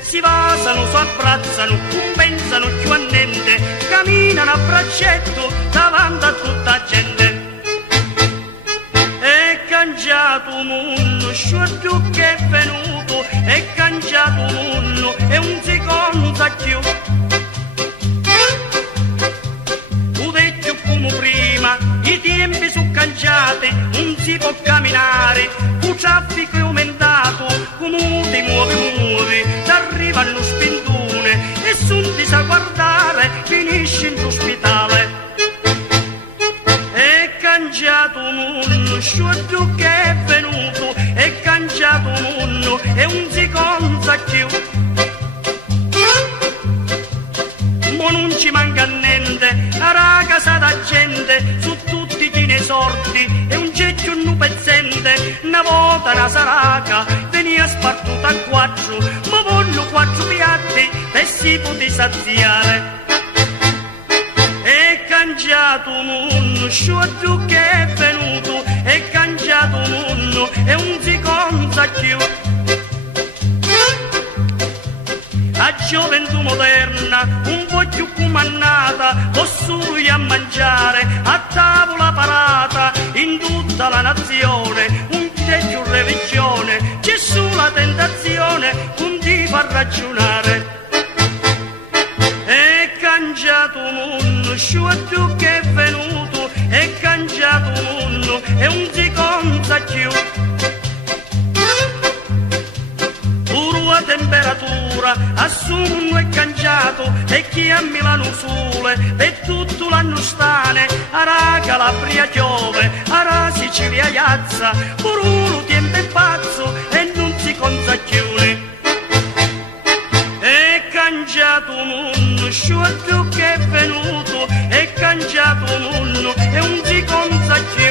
si vasano, si abbracciano, non pensano più a niente, camminano a braccetto davanti a tutta la gente. È cangiato un mondo, sciolto che è venuto, è cangiato un mondo, e un secondo più. Tu vecchio come prima, i tempi sono cambiati, non si può camminare, il traffico è aumentato, come ti muovi, ti arriva allo spintone, e se non ti sa guardare, finisci in ospedale. È cangiato un mondo, sciolto che è venuto, è cangiato un mondo, e un secondo più. Ma non ci manca niente, la casa da gente, su tutti i sorti, e un cecchio non pezzente, una volta una saraca, veniva spartuta a quattro, ma voglio 4 piatti, e si può saziare. È cangiato un mondo, sciolto che è venuto, è cangiato un mondo, e un secondo più. La gioventù moderna, un po' più comandata, costui a mangiare, a tavola parata, in tutta la nazione, un più religione, Gesù la tentazione, non ti fa ragionare. È cangiato un mondo, sciolto che è venuto, è cangiato un mondo, e un secondo più. La temperatura a Suno è cangiato, e chi a Milano sole, e tutto l'anno stane, a Calabria piove, a Sicilia iazza, pure tempo è pazzo e non si consacchione. È cangiato un mondo, sciolto che è venuto, è cangiato un mondo, e un si consacchione.